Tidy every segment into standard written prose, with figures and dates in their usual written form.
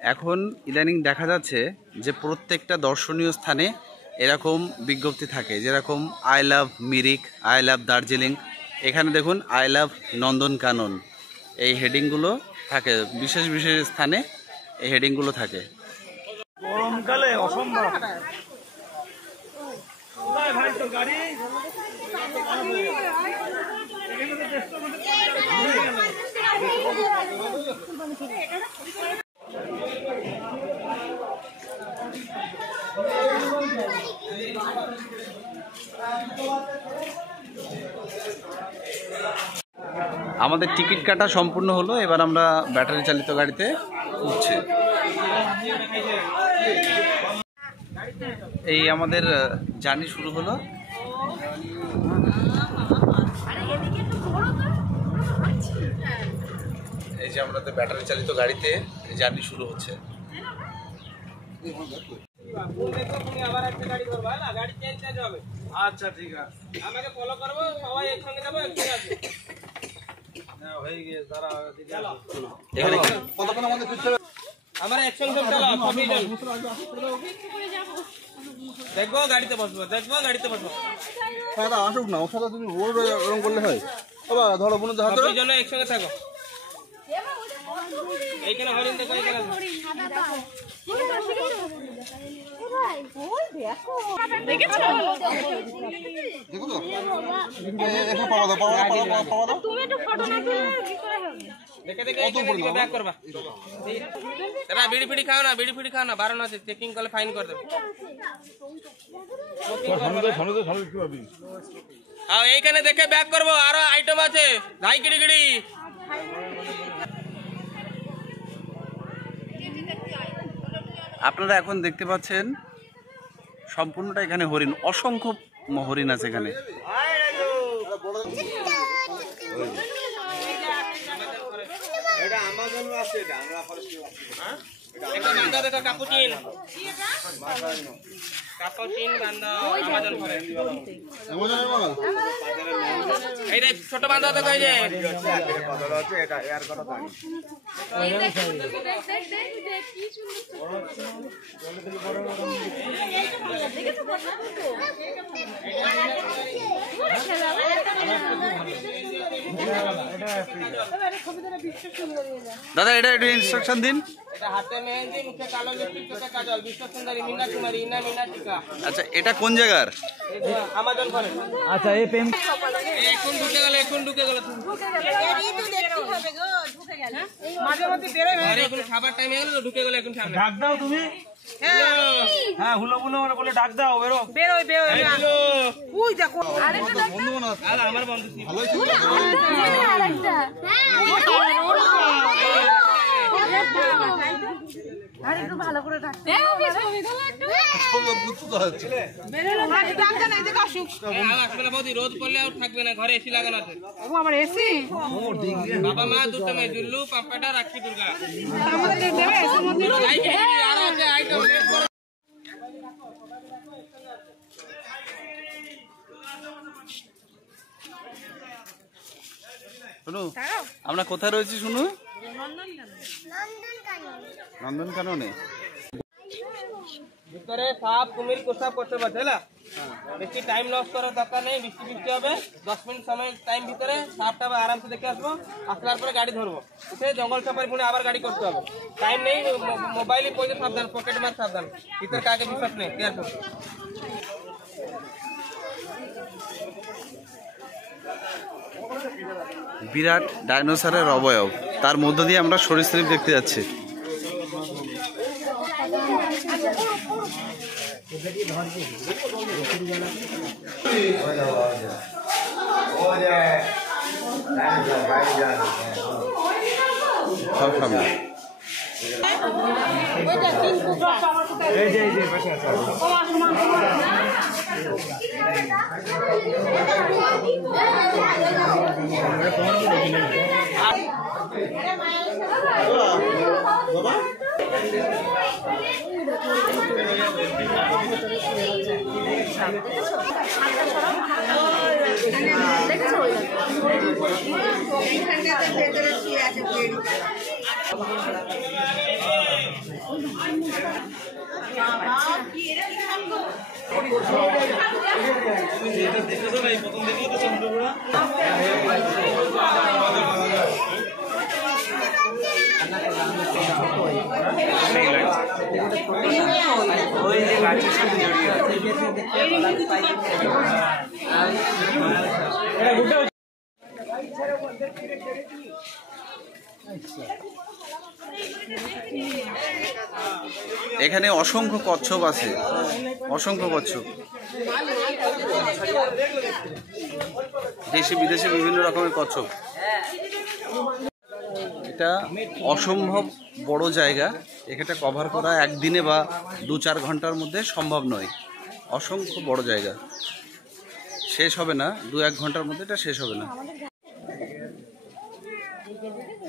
এখন ইদানিং দেখা যাচ্ছে যে প্রত্যেকটা দর্শনীয় স্থানে এরকম বিজ্ঞপ্তি থাকে, যেরকম I love Mirik, I love Darjeeling. এখানে দেখুন আই লাভ নন্দনকানন, এই হেডিংগুলো থাকে বিশেষ বিশেষ স্থানে, এই হেডিংগুলো থাকে। গরমকালে অসম্ভব। আমাদের টিকিট কাটা সম্পূর্ণ হলো, এবার আমরা ব্যাটারি চালিত গাড়িতে উঠছি। এই আমাদের জার্নি শুরু হলো। এই যে আমাদের ব্যাটারি চালিত গাড়িতে জার্নি শুরু হচ্ছে। আচ্ছা ঠিক আছে, আমাকে ফলো করবো, সবাই একসঙ্গে যাবো, একসঙ্গে আসবো। হয়ে গিয়ে তারা আমার একসঙ্গে দেখবো, গাড়িতে বসবো, দেখবো গাড়িতে বসবো। আসুক না, ওর সাথে তুমি ওর এরকম করলে হয়। বাবা ধরো বোন, জন্য একসঙ্গে থাকো। এইখানে হরিণ দেখো, এইখানে বিড়ি ফিড়ি খাও না, বিড়ি ফিড়ি খাও না, বারণ আছে, চেকিং করলে ফাইন করে দেবে। এইখানে দেখে ব্যাক করবো, আরো আইটেম আছে, ধাই গিড়ি গিড়ি। আপনারা এখন দেখতে পাচ্ছেন সম্পূর্ণটা এখানে হরিণ, অসংখ্য হরিণ আছে এখানে। ছোট বান্ধব দাদা এটা একটু ইনস্ট্রাকশন দিন। আচ্ছা এটা কোন জায়গার? আচ্ছা এই প্রেম এখন ঢুকে গেল, এখন ঢুকে গেল, খাবার টাইম হয়ে গেল, ঢুকে গেল, এখন ডাক দাও তুমি। হ্যাঁ হুলো বুলো বলে ডাক দাও, বেরো বেরো বেরো। আমার বন্ধু ভালো করে রোদ পড়লে আর থাকবে না, ঘরে এসি লাগানো আছে। আমার এসি বাবা মা দুটো মেয়ে, জুল্লু পাপ্পাটা রাখি দুর্গা। শুনু আমরা কোথায় রয়েছি শুনু? নন্দনকাননে। ভিতরে সাপ কুমির কোথাও করতে পারছে না, বেশি টাইম লস করার দরকার নেই। বৃষ্টি বৃষ্টি হবে, 10 মিনিট সময় টাইম ভিতরে সাপটা আরামসে দেখে আসবো, আসার পরে গাড়ি ধরবো, উঠে জঙ্গল সাফারি পুনে আবার গাড়ি করতে হবে। টাইম নেই, মোবাইলে পয়সা সাবধান, পকেট মার সাবধান, ভিতরে কাকে বিশ্বাস নেই, কেয়ারফুল। বিরাট ডাইনোসরের অবয়ব, তার মধ্য দিয়ে আমরা সরীসৃপ দেখতে যাচ্ছি। সব সামনে দেখেছো এখানে অসংখ্য কচ্ছপ আছে, অসংখ্য কচ্ছপ, দেশি বিদেশি বিভিন্ন রকমের কচ্ছপ। এটা অসম্ভব বড় জায়গা, এখানটা কভার করা একদিনে বা 2-4 ঘন্টার মধ্যে সম্ভব নয়। অসংখ্য বড় জায়গা, শেষ হবে না, 2-1 ঘন্টার মধ্যে এটা শেষ হবে না।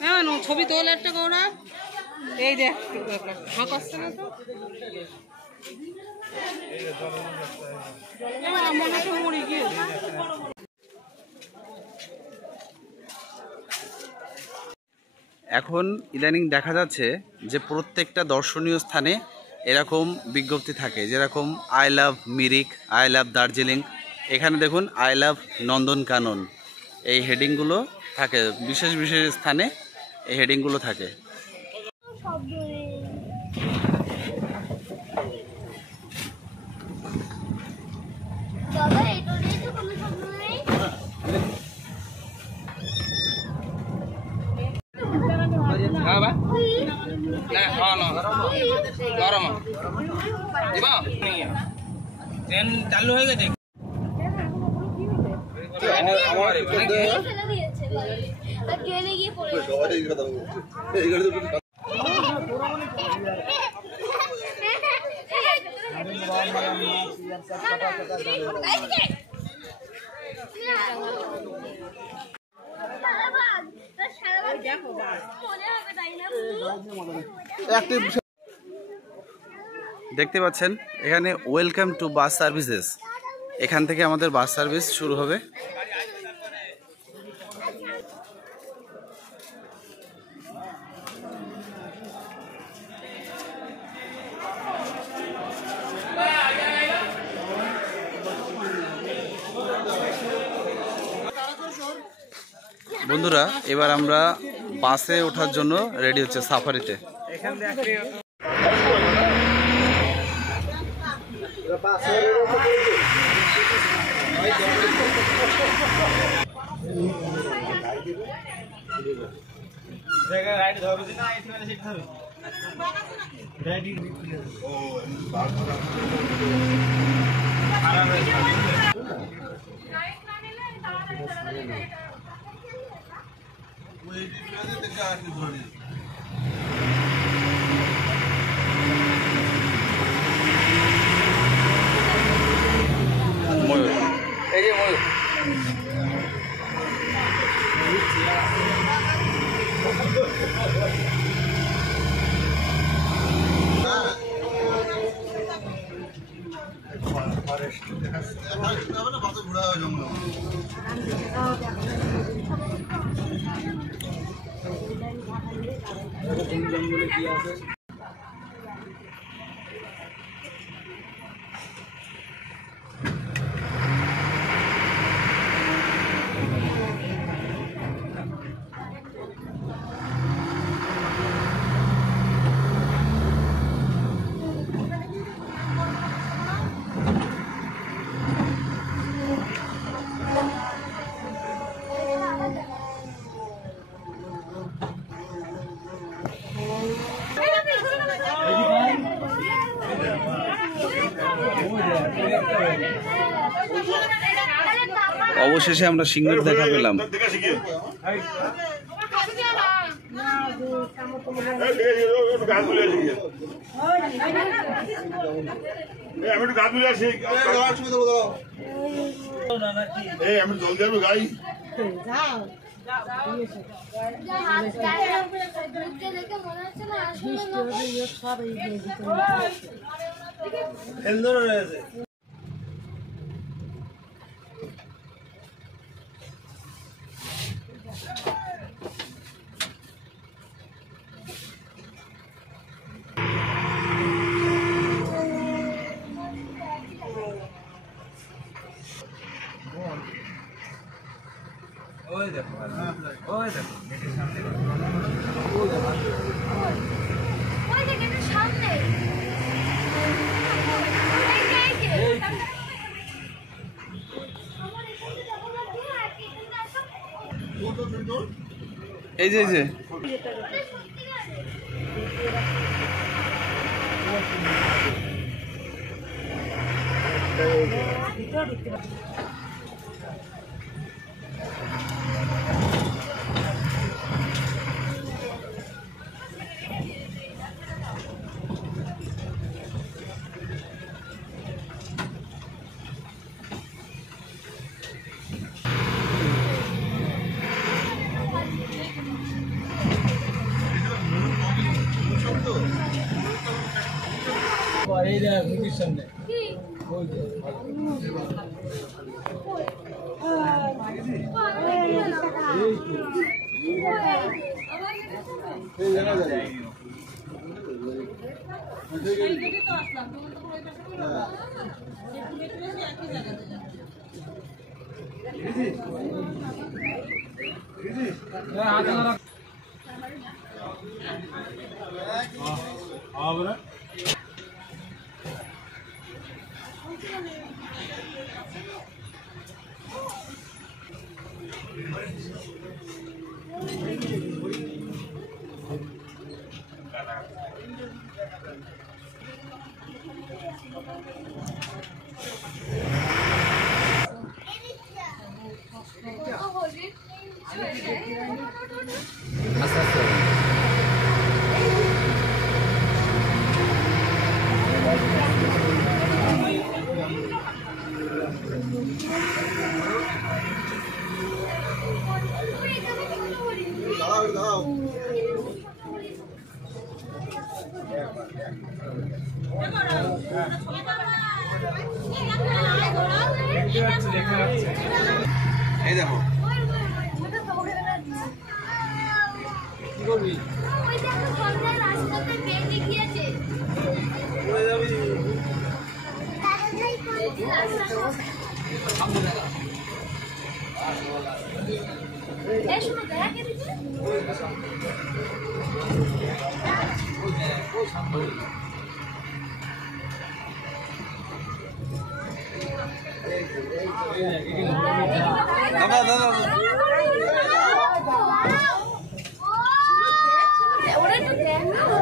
হ্যাঁ ছবি তোল একটা কোনা, এই দেখ ফাঁক আসছে না তো, মনে তো মরে গিয়েছে। এখন ইদানিং দেখা যাচ্ছে যে প্রত্যেকটা দর্শনীয় স্থানে এরকম বিজ্ঞপ্তি থাকে, যেরকম I love Mirik, I love Darjeeling. এখানে দেখুন আই লাভ নন্দনকানন, এই হেডিংগুলো থাকে বিশেষ বিশেষ স্থানে, এই হেডিংগুলো থাকে। ট্রেন চালু হয়ে গেছে। দেখতে পাচ্ছেন এখানে ওয়েলকাম টু বাস সার্ভিসেস, এখান থেকে আমাদের বাস সার্ভিস শুরু হবে। বন্ধুরা এবার আমরা বাসে ওঠার জন্য রেডি হচ্ছে সাফারিতে। অবশেষে আমরা সিংহের দেখা পেলাম। আমি গাছ তুলে আসি, আমি জল দেবো গাই। এই যে এই দেখো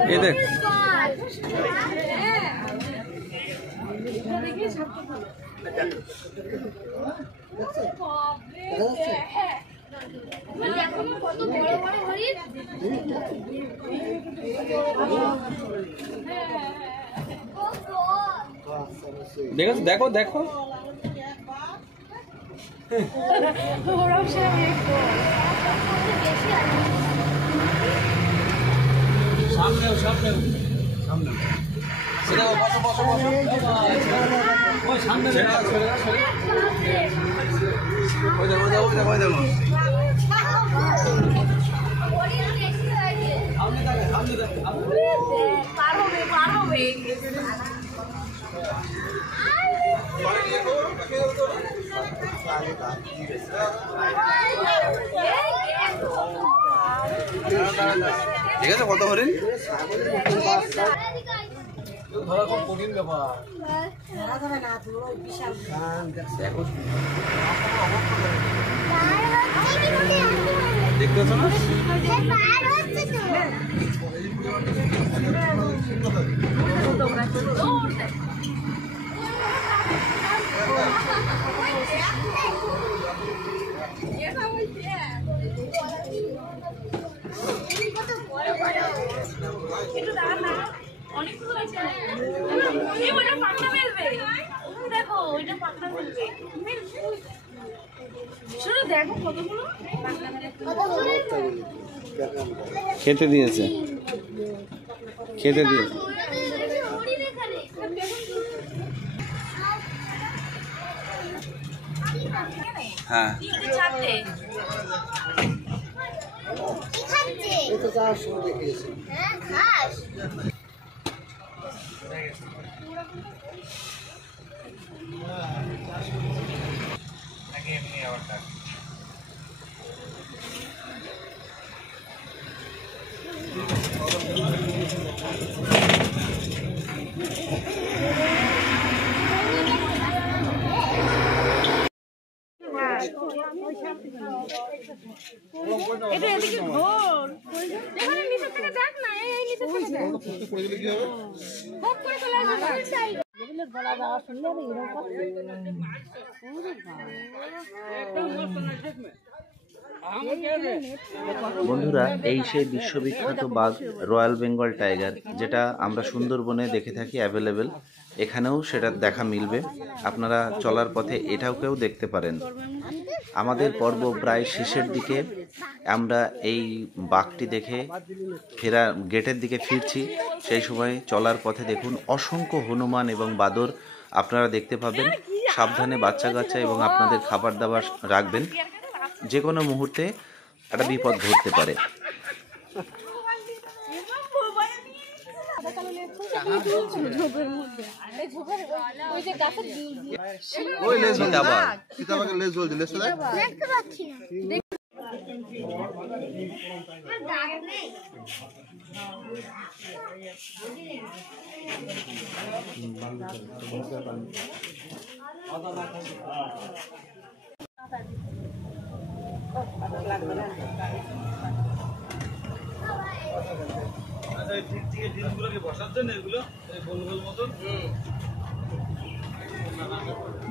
এই দেখ দেখো দেখো ঠিক আছে কত হরিণ দেখতেছো না খেতে দিয়েছে খেতে দিয়েছে হ্যাঁ এটা এদিকে ঘোর এখানে নিচে থেকে দেখ না এই নিচে থেকে দেখ করে দিলে কি হবে? খুব করে চলে আসবে লেভেলের গলা যাওয়া শুনলে এরকম বন্ধুরা, এই সেই বিশ্ববিখ্যাত বাঘ রয়্যাল বেঙ্গল টাইগার, যেটা আমরা সুন্দরবনে দেখে থাকি অ্যাভেলেবেল। এখানেও সেটা দেখা মিলবে। আপনারা চলার পথে এটাকেও দেখতে পারেন। আমাদের পর্ব প্রায় শেষের দিকে। আমরা এই বাঘটি দেখে গেটের দিকে ফিরছি। সেই সময় চলার পথে দেখুন অসংখ্য হনুমান এবং বাদর আপনারা দেখতে পাবেন। সাবধানে বাচ্চা কাচ্চা এবং আপনাদের খাবার দাবার রাখবেন। যে কোনো মুহূর্তে একটা বিপদ ঘটতে পারে। ওই লেজ চিতাবাঘের লেজ জ্বলছে, লেজটা দেখ। দেখতে পাচ্ছি না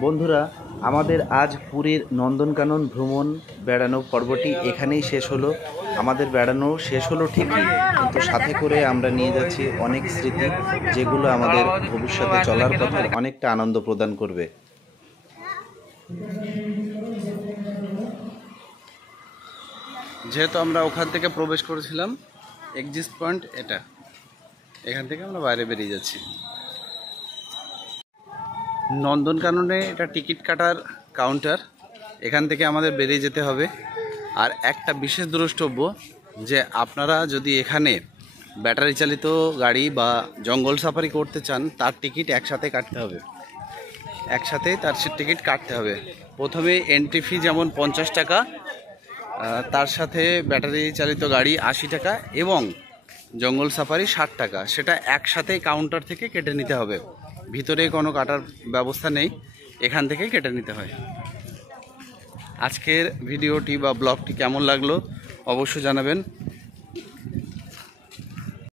বন্ধুরা, আমাদের আজ পুরীর নন্দনকানন ভ্রমণ বেড়ানো পর্বটি এখানেই শেষ হলো। আমাদের বেড়ানো শেষ হলো ঠিকই, কিন্তু সাথে করে আমরা নিয়ে যাচ্ছি অনেক স্মৃতি, যেগুলো আমাদের ভবিষ্যতে চলার পথে অনেকটা আনন্দ প্রদান করবে। যেহেতু আমরা ওখান থেকে প্রবেশ করেছিলাম, এক্সিট পয়েন্ট এটা, এখান থেকে আমরা বাইরে বেরিয়ে যাচ্ছি। নন্দনকাননে এটা টিকিট কাটার কাউন্টার, এখান থেকে আমাদের বেরিয়ে যেতে হবে। আর একটা বিশেষ দ্রষ্টব্য, যে আপনারা যদি এখানে ব্যাটারি চালিত গাড়ি বা জঙ্গল সাফারি করতে চান, তার টিকিট একসাথে কাটতে হবে। একসাথে তার টিকিট কাটতে হবে। প্রথমে এন্ট্রি ফি যেমন 50 টাকা, তার সাথে ব্যাটারি চালিত গাড়ি 80 টাকা এবং জঙ্গল সাফারি 60 টাকা। সেটা একসাথে কাউন্টার থেকে কেটে নিতে হবে। ভিতরে কোনো কাটার ব্যবস্থা নেই, এখান থেকে কেটে নিতে হয়। আজকের ভিডিওটি বা ব্লগটি কেমন লাগলো অবশ্যই জানাবেন।